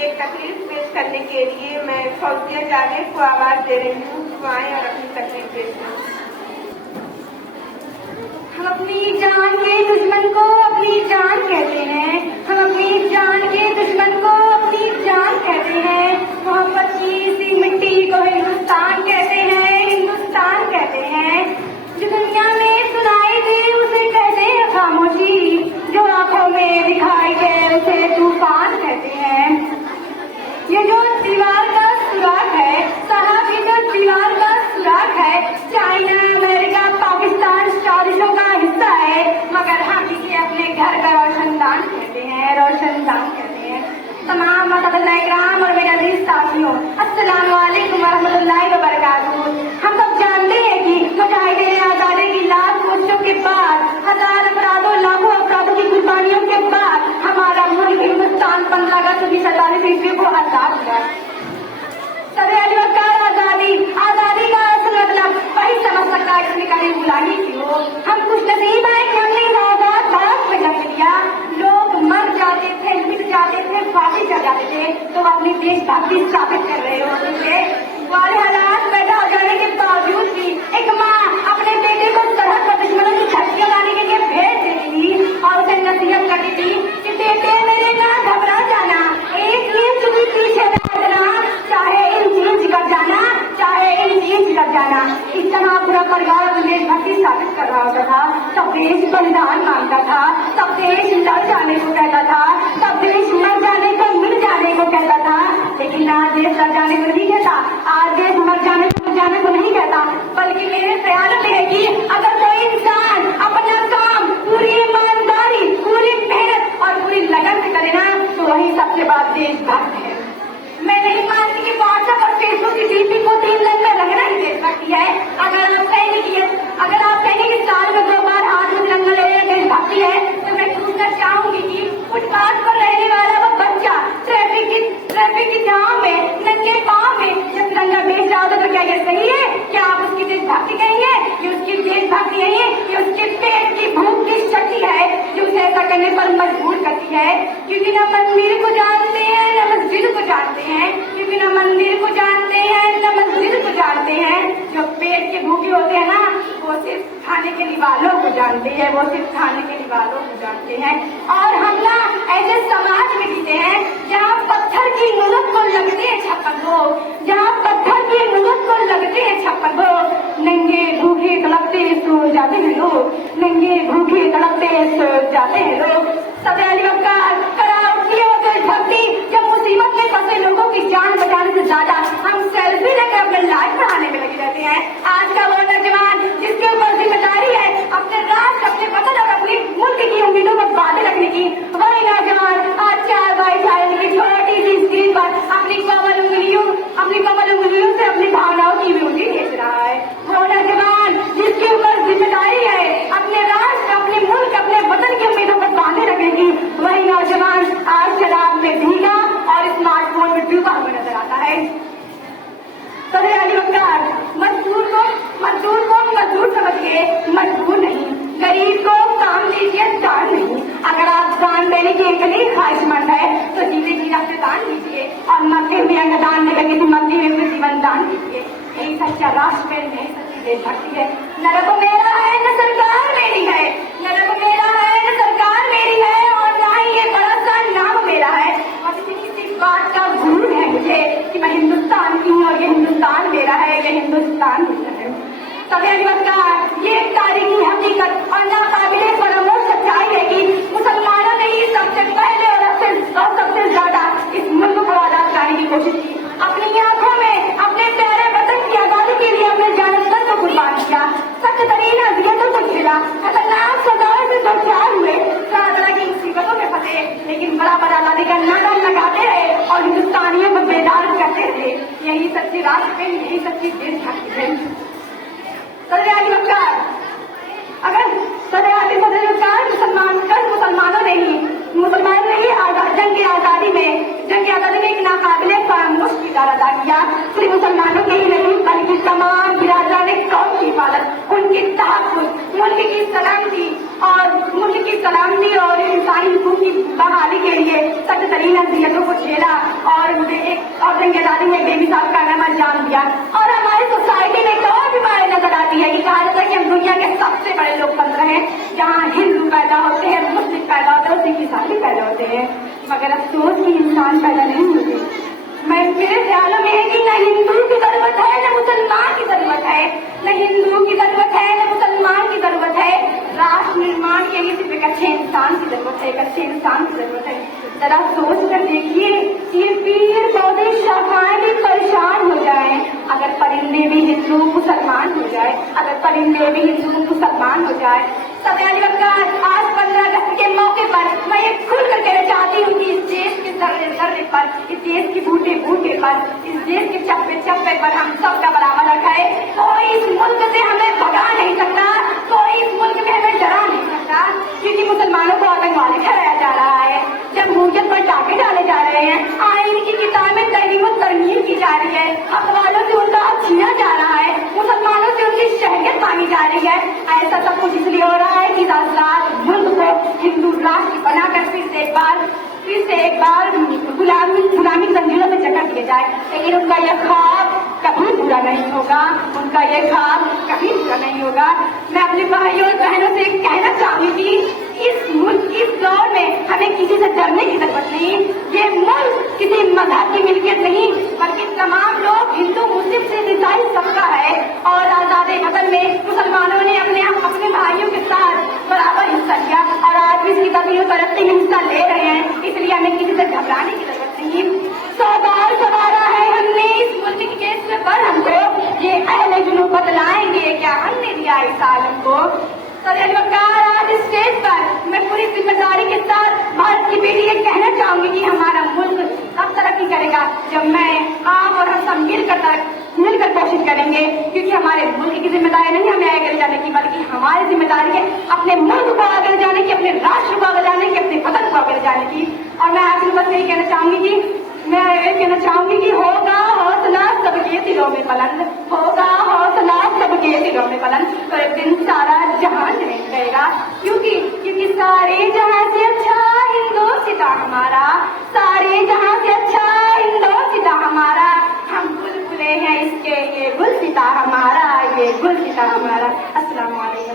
एक तकलीफ पेश करने के लिए मैं फौजिया जाने को आवाज दे रही हूँ। वो आए और अपनी तकलीफ पेश करें। हम अपनी जान के दुश्मन को अपनी जान कहते हैं। हम अपनी जान के दुश्मन को अपनी जान कहते हैं। मोहब्बत की इसी मिट्टी को हिंदुस्तान कहते हैं, हिंदुस्तान कहते हैं। जो दुनिया में सुनाई दे उसे कहते हैं खामोशी, जो आंखों में दिखाई दे उसे तूफान कहते हैं। ये जो दीवार का सुराख है साहब, ये जो दीवार का सुराख है, चाइना अमेरिका पाकिस्तान साजिशों का हिस्सा है, मगर हम इसे अपने घर का रोशनदान कहते हैं, रोशनदान कहते हैं। तमाम महतरम और मेरे अजीज साथियों, अस्सलाम वालेकुम वरहमतुल्लाहि वबरकातुहू। हम सब जानते हैं कि मुजाहिदीन आजादी की लाख कोशिशों के बाद, हजार अपराधों लाखों अपराधों की कुर्बानियों के बाद हमारा मुल्क हिंदुस्तान 15 अगस्त 1947 ईस्वी को आजाद हुआ। सदैव आजादी, आजादी का असल मतलब वही समझ सकता है किसी कभी गुलामी की हो। हम खुश नसीब है कि हमने इस आजाद भारत में जन्म लिया। लोग मर जाते थे, मिट जाते थे, फांसी चढ़ जाते थे, तो अपनी देशभक्ति साबित कर रहे होते थे। वाले हालात पैदा हो जाने के बावजूद भी एक माँ अपने बेटे को सरहद पर दुश्मनों की झटकियां लाने के लिए भेज देती थी और उसे नसीहत करती थी कि बेटे मेरे ना घबरा जाना, एक इंच भी पीछे न हटना, चाहे इंच कर जाना, चाहे इंच कर जाना। इस तरह पूरा परिवार अपनी देशभक्ति साबित कर रहा होता था। सब देश बलिदान मांगता था, सब देश लड़ जाने को कहता था, सब देश मर जाने को मिल जाने को कहता था। लेकिन आज देश लड़ जाने को नहीं कहता, आज देश मर जाने को नहीं कहता, बल्कि मेरे ख्याल में है कि अगर कोई इंसान अपना काम पूरी ईमानदारी, पूरी मेहनत और पूरी लगन से करे ना, तो वही सबसे बड़ा देशभक्त है। मैं नहीं मानती कि व्हाट्सएप और फेसबुक की डीपी को 3 दिन में रंगना ही देशभक्ति है। अगर आप कहेंगे कि साल में 2 बार हाथ में तिरंगा ले देशभक्ति है, तो मैं पूछना चाहूंगी कि फुटपाथ पर रहने वाला वो बच्चा ट्रैफिक की जाम में नंगे पाँव में जब तिरंगा बेच रहा होता तो क्या ये सही है? क्या आप उसकी देशभक्ति कहेंगे? ये उसकी देशभक्ति नहीं है, ये उसके पेट की भूख की शक्ति है जो उसे ऐसा करने पर मजबूर करती है। क्योंकि न मंदिर को जानते हैं न मस्जिद को जानते हैं, क्योंकि न मंदिर को जानते हैं न मस्जिद को जानते हैं। जो पेट के भूखे होते हैं ना, वो सिर्फ खाने के दीवारों को जानते हैं, वो सिर्फ खाने के दीवारों को जानते हैं। और हम ना ऐसे समाज में जीते हैं जहाँ पत्थर की नुरत को लगते हैं 56 लोग, जहाँ पत्थर की नुरत को लगते हैं 56 लोग। नंगे भूखे तड़पते सो जाते हैं लोग, नंगे भूखे तड़पते सो जाते हैं लोग। भक्ति जब मुसीबत में फंसे लोगों की जान बचाने से ज्यादा हम सेल्फी लेकर अपने लाइफ बढ़ाने में लगे रहते हैं। आज का वो नौजवान जिसके ऊपर जिम्मेदारी है अपने राष्ट्र, अपने वतन और अपने मुल्क की उम्मीदों पर बातें रखने की, वही नौजवान आज 4 भाईचारे की छोटी सी स्क्रीन पर अपनी कमल उंगलियों से अपनी भावनाओं की विरोधी खींच रहा है। वो नौजवान जिसके ऊपर जिम्मेदारी है अपने राष्ट्र, अपने मुल्क, अपने वतन की उम्मीदों पर बातें रखने की, वही नौजवान आज शराब में भीगा और स्मार्टफोन में डूबा हुआ नजर आता है। मजदूर समझ के मजबूर नहीं, गरीब को काम दीजिए, दान नहीं। अगर आप दान देने की इतनी ख्वाहिशमंद है तो जीते जी अपने दान दीजिए और मरते हुए अंगदान में लगे मरते हुए जीवन दान दीजिए। यही सच्चा राष्ट्र प्रेम है, सच्ची देशभक्ति है। न रब मेरा है न सरकार मेरी है, न रब मेरा है न सरकार मेरी है, और न ही ये बड़ा सा नाम मेरा है। और किसी बात का गुरूर है मुझे कि मैं हिंदुस्तान की हूँ और ये हिंदुस्तान मेरा है, ये हिंदुस्तान मेरा है। ये एक तारीखी हकीकत और नाकाबिले फरामोश सच्चाई है कि मुसलमानों ने ही सबसे पहले और सबसे ज्यादा इस मुल्क को आजाद कराने की कोशिश की। अपनी आंखों में अपने प्यारे वतन की आजादी के लिए अपने जानवर को कुर्बान किया, सख्त तरीन अजियतों को झेला, खतरनाक सजाओं से दो चार हुए, तरह तरह की मुसीबतों में फंसे, लेकिन बराबर आजादी का नारा लगाते रहे और हिंदुस्तानियों को बेदार करते रहे। यही सच्ची राष्ट्र प्रेम, यही सच्ची देशभक्ति है। अगर मुसलमानों ने ही जंग की आजादी में एक नाकाबिले फरामोश किरदार अदा किया। सिर्फ मुसलमानों के ही नहीं बल्कि तमाम बिरादरान कौम की हिफाजत, उनकी तहफ़्फ़ुज़, मुल्क की सलामती और इंसानी हुकूक की बहाली के लिए सख्त तरीन अज़ियतों को झेला और बलिदान दिया। और हमारी सोसाइटी में एक और बीमारी नजर आती है कि कहा जाता है कि हम दुनिया के सबसे बड़े लोकतंत्र हैं, जहाँ हिंदू पैदा होते हैं, मुस्लिम पैदा होते हैं, सिख ईसाई पैदा होते हैं, मगर अफसोस कि इंसान पैदा नहीं होते। मेरे ख्यालों में है कि न हिंदू की जरूरत है न मुसलमान की जरूरत है, न हिंदू की जरूरत है न मुसलमान की जरूरत है। राष्ट्र निर्माण के लिए सिर्फ एक अच्छे इंसान की जरूरत है, एक अच्छे इंसान की जरूरत है। जरा सोच कर देखिए, ये पेड़ पौधे शाखाएं भी परेशान हो जाए अगर परिंदे भी हिंदू मुसलमान हो जाए, अगर परिंदे भी हिंदू मुसलमान हो जाए। सदैव आज 15 अगस्त के मौके पर मैं ये खुल कर कहना चाहती हूँ कि इस देश के जर्रे जर्रे पर, इस देश के बूटे बूटे पर, इस देश के चप्पे चप्पे पर हम सबका बराबर रखा है। कोई इस मुल्क से हमें भगा नहीं सकता, कोई इस मुल्क में हमें डरा नहीं सकता, क्योंकि मुसलमानों को आतंकवादी ठहराया जा रहा है, जमहूरियत पर टाके डाले जा रहे हैं, आईन की किताबें तरमीम की जा रही है, अखबारों से उनका हक छीना जा रहा है, मुसलमानों से उनकी शहरियत मांगी जा रही है। ऐसा सब कुछ इसलिए हो रहा है कि आजाद मुल्क को हिंदू राष्ट्र बनाकर फिर से एक बार गुलामी जंजीरों में जकड़ दिया जाए। लेकिन उनका यह ख्वाब कभी पूरा नहीं होगा, उनका यह ख्वाब कभी पूरा नहीं होगा। मैं अपने भाइयों और बहनों से कहना चाहूंगी, इस दौर में हमें किसी से डरने की जरूरत नहीं। ये मुल्क किसी मजहब की मिल्कियत नहीं, बल्कि तमाम लोग हिंदू मुस्लिम से ईसाई सबका है। और आजादी वतन में मुसलमानों ने अपने भाइयों के साथ बराबर हिस्सा किया और आज भी इसकी तकलीफ तरक्की में हिस्सा ले रहे हैं। इसलिए हमें किसी से घबराने की जरूरत नहीं। 100 बार सवारा है हमने इस मुल्क के केस में, पर हमको ये अहले जुनून बतलाएंगे क्या हमने दिया इस आलम को। आज इस स्टेज पर मैं पूरी जिम्मेदारी के साथ भारत की बेटी ये कहना चाहूंगी कि हमारा मुल्क तब तरक्की करेगा जब मैं आप और हम सब मिलकर कोशिश करेंगे, क्योंकि हमारे मुल्क की जिम्मेदारी नहीं हमें आगे जाने की, बल्कि हमारी जिम्मेदारी है अपने मुल्क को आगे जाने की, अपने राष्ट्र को आगे जाने की, अपने वतन को आगे जाने की। और मैं आखिर बस यही कहना चाहूंगी कि होगा हौसला सबके दिलों में बुलंद, होगा हौसला सबके दिलों में बुलंद, तो एक दिन सारा जहान नहीं रहेगा, क्योंकि सारे जहां से अच्छा हिंदुस्तान हमारा, सारे जहां से अच्छा हिंदुस्तान हमारा। हम बुलबुले हैं इसके, ये गुलसिता हमारा, ये गुलसिता हमारा। अस्सलाम वालेकुम।